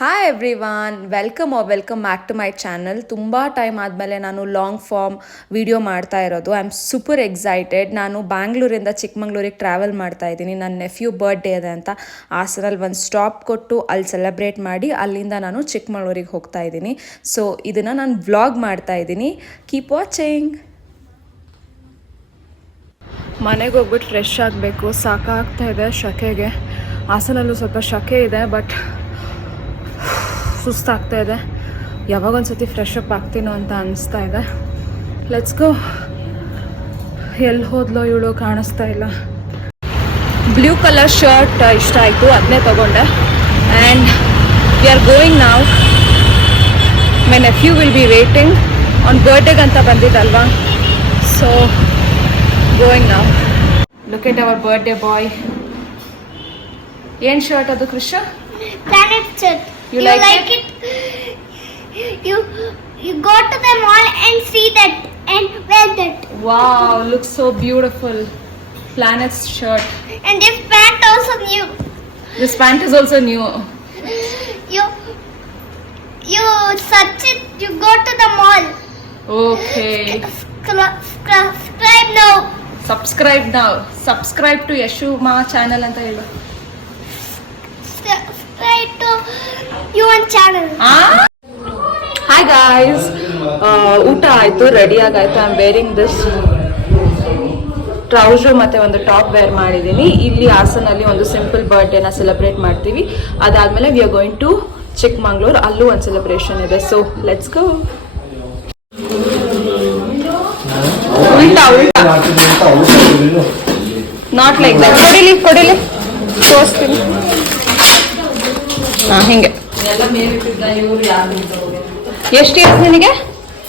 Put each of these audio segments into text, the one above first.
Hi everyone, welcome back to my channel. ತುಂಬ time ಆದಮೇಲೆ ನಾನು ಲಾಂಗ್ ಫಾರ್ಮ್ ವಿಡಿಯೋ ಮಾಡ್ತಾ ಇರೋದು. I am super excited. ನಾನು ಬ್ಯಾಂಗ್ಳೂರಿಂದ ಚಿಕ್ಕಮಂಗ್ಳೂರಿಗೆ ಟ್ರಾವೆಲ್ ಮಾಡ್ತಾ ಇದ್ದೀನಿ. ನನ್ನ ನೆಫ್ಯೂ ಬರ್ಡೇ ಇದೆ ಅಂತ ಹಾಸನಲ್ಲಿ ಒಂದು ಸ್ಟಾಪ್ ಕೊಟ್ಟು ಅಲ್ಲಿ ಸೆಲೆಬ್ರೇಟ್ ಮಾಡಿ ಅಲ್ಲಿಂದ ನಾನು ಚಿಕ್ಕಮಂಗ್ಳೂರಿಗೆ ಹೋಗ್ತಾ ಇದ್ದೀನಿ. ಸೊ ಇದನ್ನು ನಾನು ವ್ಲಾಗ್ ಮಾಡ್ತಾ ಇದ್ದೀನಿ. Keep watching. ಮನೆಗೆ ಹೋಗ್ಬಿಟ್ಟು ಫ್ರೆಶ್ ಆಗಬೇಕು, ಸಾಕಾಗ್ತಾ ಇದೆ ಶಕೆಗೆ. ಹಾಸನಲ್ಲೂ ಸ್ವಲ್ಪ ಶಕೆ ಇದೆ, ಬಟ್ ಸುಸ್ತಾಗ್ತಾ ಇದೆ. ಯಾವಾಗ ಒಂದ್ಸತಿ ಫ್ರೆಶ್ ಅಪ್ ಆಗ್ತೀನೋ ಅಂತ ಅನಿಸ್ತಾ ಇದೆ. Let's go. ಎಲ್ಲಿ ಹೋದ್ಲೋ ಇವಳು, ಕಾಣಿಸ್ತಾ ಇಲ್ಲ. ಬ್ಲೂ ಕಲರ್ ಶರ್ಟ್ ಇಷ್ಟ ಆಯಿತು, ಅದನ್ನೇ ತಗೊಂಡೆ. And we are going now. My nephew will be waiting. ಅವ್ನ ಬರ್ಡೇಗೆ ಅಂತ ಬಂದಿದ್ದಲ್ವಾ, so going now. Look at our birthday boy. ಏನು ಶರ್ಟ್ ಅದು ಕೃಷ? Planet shirt. You like it? You go to the mall and see that and wear that. Wow, looks so beautiful. Planet's shirt. And this pant also new. This pant is also new. You search it. You go to the mall. Okay. Subscribe now. Subscribe now. Subscribe to Yashuma channel anta helu. Subscribe to your channel. Hi guys. ಊಟ ಆಯಿತು, ready ಆಗಾಯ್ತು. I am wearing this trouser ಮತ್ತು ಒಂದು top wear ಮಾಡಿದ್ದೀನಿ. ಇಲ್ಲಿ ಹಾಸನಲ್ಲಿ ಒಂದು simple ಬರ್ಡೇನ celebrate ಮಾಡ್ತೀವಿ. ಅದಾದಮೇಲೆ we are going to Chikmagalur, ಅಲ್ಲೂ ಒಂದು ಸೆಲೆಬ್ರೇಷನ್ ಇದೆ. So let's go. ಉಲ್ಟಾ ನಾಟ್ ಲೈಕ್ ದಟ್. ಕೊಡಿಲಿ ತೋರಿಸ್ತೀನಿ. ಹಾಂ, ಹಿಂಗೆ. ಎಷ್ಟು ಇಯರ್ಸ್ ನಿನಗೆ?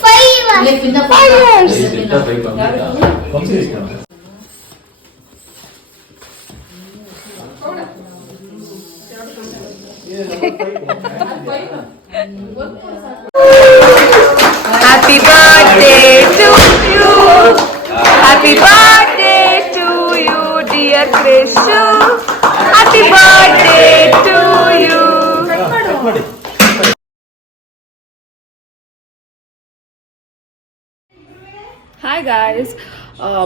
5 years. Happy birthday to you. Happy birthday to you, dear Krishu. Happy birthday to you. Hi guys,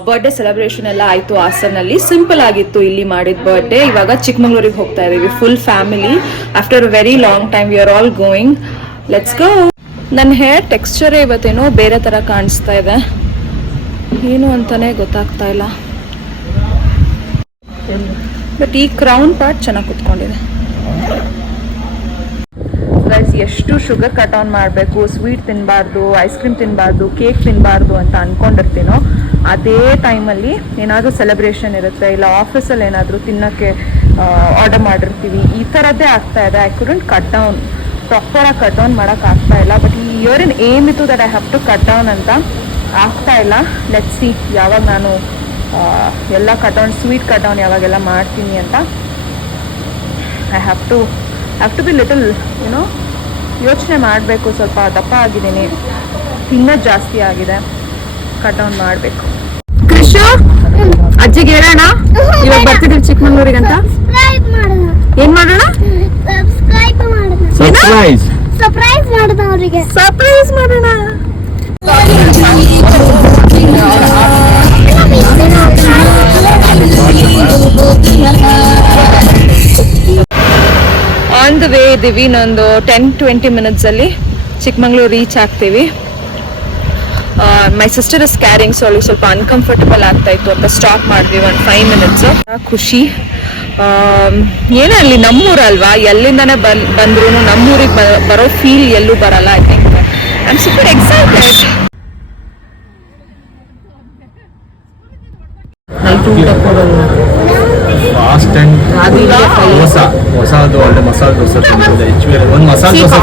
birthday celebration ಎಲ್ಲ ಆಯಿತು ಹಾಸನಲ್ಲಿ. ಸಿಂಪಲ್ ಆಗಿತ್ತು ಇಲ್ಲಿ ಮಾಡಿದ ಬರ್ಡೇ. ಇವಾಗ ಚಿಕ್ಕಮಂಗ್ಳೂರಿಗೆ ಹೋಗ್ತಾ ಇದ್ದೀವಿ, full family. After a very long time we are all going. Let's go. ನನ್ನ hair ಟೆಕ್ಸ್ಚರೇ ಇವತ್ತೇನೋ ಬೇರೆ ಥರ ಕಾಣಿಸ್ತಾ ಇದೆ, ಏನು ಅಂತಾನೆ ಗೊತ್ತಾಗ್ತಾ ಇಲ್ಲ. ಬಟ್ ಈ ಕ್ರೌನ್ ಪಾರ್ಟ್ ಚೆನ್ನಾಗಿ ಕುತ್ಕೊಂಡಿದೆ. ಗೈಸ್, ಎಷ್ಟು ಶುಗರ್ ಕಟ್ ಆನ್ ಮಾಡಬೇಕು, ಸ್ವೀಟ್ ತಿನ್ನಬಾರ್ದು, ಐಸ್ ಕ್ರೀಮ್ ತಿನ್ನಬಾರ್ದು, ಕೇಕ್ ತಿನ್ನಬಾರ್ದು ಅಂತ ಅಂದ್ಕೊಂಡಿರ್ತೀನೋ, ಅದೇ ಟೈಮಲ್ಲಿ ಏನಾದರೂ ಸೆಲೆಬ್ರೇಷನ್ ಇರುತ್ತೆ, ಇಲ್ಲ ಆಫೀಸಲ್ಲಿ ಏನಾದರೂ ತಿನ್ನೋಕ್ಕೆ ಆರ್ಡರ್ ಮಾಡಿರ್ತೀವಿ, ಈ ಥರದ್ದೇ ಆಗ್ತಾ ಇದೆ. ಐ ಕುಡಂಟ್ ಕಟ್ ಡೌನ್, ಪ್ರಾಪರಾಗಿ ಕಟ್ ಡೌನ್ ಮಾಡೋಕ್ಕಾಗ್ತಾ ಇಲ್ಲ. ಬಟ್ ಈ ಇಯರಿನ್ ಏಮ್ ಇತ್ತು that I have to cut down ಅಂತ, ಆಗ್ತಾ ಇಲ್ಲ. ಲೆಟ್ಸ್ ಸಿ ಯಾವಾಗ ನಾನು ಎಲ್ಲ cut down, sweet cut down ಯಾವಾಗೆಲ್ಲ ಮಾಡ್ತೀನಿ ಅಂತ. I have to be little ಏನೋ ಯೋಚನೆ ಮಾಡಬೇಕು. ಸ್ವಲ್ಪ ದಪ್ಪ ಆಗಿದ್ದೀನಿ, ತಿನ್ನೋದು ಜಾಸ್ತಿ ಆಗಿದೆ, ಕಟ್ ಡೌನ್ ಮಾಡಬೇಕು. ಕೃಷು, ಅಜ್ಜಿಗೆ ಹೇಳೋಣ ಇವಾಗ ಬರ್ತಿದ್ದೀವಿ ಚಿಕ್ಕಮಂಗ್ಳೂರಿಗೆ ಅಂತ. ಏನ್ ಮಾಡೋಣ? ಸರ್ಪ್ರೈಸ್ ಮಾಡೋಣ ಅವರಿಗೆ. ಸರ್ಪ್ರೈಸ್ ಮಾಡೋಣ. ಆನ್ ದ ವೇ ಇದ್ದೀವಿ. ಇನ್ನೊಂದು 10-20 ಮಿನಿಟ್ಸಲ್ಲಿ ಚಿಕ್ಕಮಂಗ್ಳೂರು ರೀಚ್ ಆಗ್ತೀವಿ. My sister is carrying, so ಅವಳಿಗೆ ಸ್ವಲ್ಪ ಅನ್ಕಂಫರ್ಟಬಲ್ ಆಗ್ತಾ ಇತ್ತು ಅಂತ ಸ್ಟಾಪ್ ಮಾಡಿದ್ವಿ ಒಂದು 5 ಮಿನಿಟ್ಸು. ಖುಷಿ ಏನೋ ಅಲ್ಲಿ ನಮ್ಮೂರಲ್ವಾ, ಎಲ್ಲಿಂದಾನೆ ಬಂದ್ರೂ ನಮ್ಮೂರಿಗೆ ಬರೋ ಫೀಲ್ ಎಲ್ಲೂ ಬರಲ್ಲ. I think I am super excited. Fast and ಹೊಸದು ಒಳ್ಳೆ ಮಸಾಲೆ ದೋಸೆ ತಿಂದಿದೆ. ಒಂದು ಮಸಾಲೆ ದೋಸೆ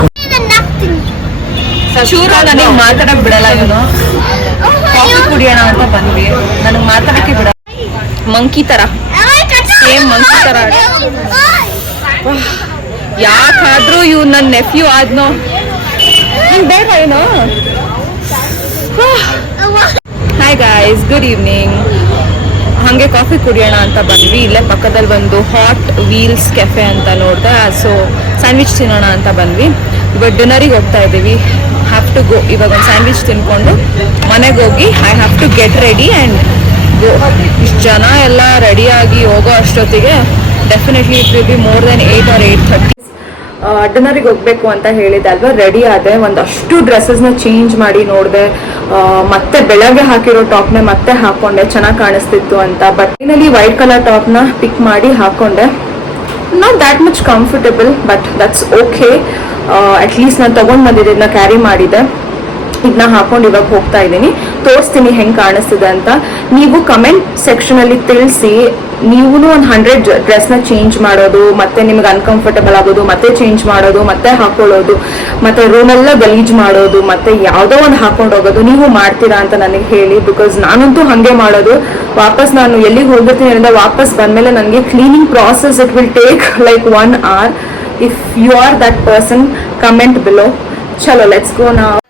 ಶೂರ ನನಗೆ ಮಾತಾಡಕ್ ಬಿಡಲ್ಲ. ಇವನು ಕಾಫಿ ಕುಡಿಯೋಣ ಅಂತ ಬಂದ್ವಿ, ನನಗೆ ಮಾತಾಡಕ್ಕೆ ಬಿಡಲ್ಲ. ಮಂಕಿ ತರ, ಸೇಮ್ ಮಂಕಿ ತರ. ಯಾಕಾದ್ರೂ ಇವ್ ನನ್ನ ನೆಫ್ಯೂ ಆದ್ನೋ, ನಿಂಗೆ ಬೇಗ ಏನೋ. Hi guys, good evening. ಹಾಗೆ ಕಾಫಿ ಕುಡಿಯೋಣ ಅಂತ ಬಂದ್ವಿ. ಇಲ್ಲೇ ಪಕ್ಕದಲ್ಲಿ ಒಂದು ಹಾಟ್ ವೀಲ್ಸ್ ಕೆಫೆ ಅಂತ ನೋಡಿದೆ. ಸೊ ಸ್ಯಾಂಡ್ವಿಚ್ ತಿನ್ನೋಣ ಅಂತ ಬಂದ್ವಿ. ಇವಾಗ ಡಿನ್ನರಿಗೆ ಹೋಗ್ತಾ ಇದ್ದೀವಿ. Have to go. ಇವಾಗ ಒಂದು ಸ್ಯಾಂಡ್ವಿಚ್ ತಿನ್ಕೊಂಡು ಮನೆಗೆ ಹೋಗಿ I have to get ready and go. ಇಷ್ಟು ಜನ ಎಲ್ಲ ರೆಡಿಯಾಗಿ ಹೋಗೋ ಅಷ್ಟೊತ್ತಿಗೆ definitely it will be more than 8 or 8:30. ಡಿನ್ನರಿಗೆ ಹೋಗ್ಬೇಕು ಅಂತ ಹೇಳಿದೆ ಅಲ್ವಾ, ರೆಡಿ ಆದೆ. ಒಂದಷ್ಟು ಡ್ರೆಸ್ಸಸ್ನ ಚೇಂಜ್ ಮಾಡಿ ನೋಡಿದೆ. ಮತ್ತೆ ಬೆಳಗ್ಗೆ ಹಾಕಿರೋ ಟಾಪ್ನ ಮತ್ತೆ ಹಾಕೊಂಡೆ, ಚೆನ್ನಾಗಿ ಕಾಣಿಸ್ತಿತ್ತು ಅಂತ. ಬಟ್ ಫೈನಲಿ ವೈಟ್ ಕಲರ್ ಟಾಪ್ನ ಪಿಕ್ ಮಾಡಿ ಹಾಕೊಂಡೆ. Not that much comfortable, but that's okay. At least ನಾನು ತೊಗೊಂಡು ಬಂದಿದ್ದೆ, ಇದನ್ನ ಕ್ಯಾರಿ ಮಾಡಿದೆ. ಇದನ್ನ ಹಾಕೊಂಡು ಇವಾಗ ಹೋಗ್ತಾ ಇದ್ದೀನಿ. ತೋರಿಸ್ತೀನಿ ಹೆಂಗೆ ಕಾಣಿಸ್ತಿದೆ ಅಂತ. ನೀವು ಕಮೆಂಟ್ ಸೆಕ್ಷನಲ್ಲಿ ತಿಳಿಸಿ, ನೀವು ಒಂದು 100 ಡ್ರೆಸ್ನ ಚೇಂಜ್ ಮಾಡೋದು, ಮತ್ತೆ ನಿಮ್ಗೆ ಅನ್ಕಂಫರ್ಟಬಲ್ ಆಗೋದು, ಮತ್ತೆ ಚೇಂಜ್ ಮಾಡೋದು, ಮತ್ತೆ ಹಾಕೊಳ್ಳೋದು, ಮತ್ತೆ ರೂಮೆಲ್ಲ ಗಲೀಜ್ ಮಾಡೋದು, ಮತ್ತೆ ಯಾವುದೋ ಒಂದು ಹಾಕೊಂಡು ಹೋಗೋದು ನೀವು ಮಾಡ್ತೀರಾ ಅಂತ ನನಗೆ ಹೇಳಿ. ಬಿಕಾಸ್ ನಾನಂತೂ ಹಾಗೆ ಮಾಡೋದು. ವಾಪಸ್ ನಾನು ಎಲ್ಲಿಗೆ ಹೋಗಿರ್ತೀನಿ ಅಂದರೆ ವಾಪಸ್ ಬಂದಮೇಲೆ ನನಗೆ cleaning process it will take like 1 hour. If you are that person, comment below. ಚಲೋ, ಲೆಟ್ಸ್ ಗೋ ನಾವು.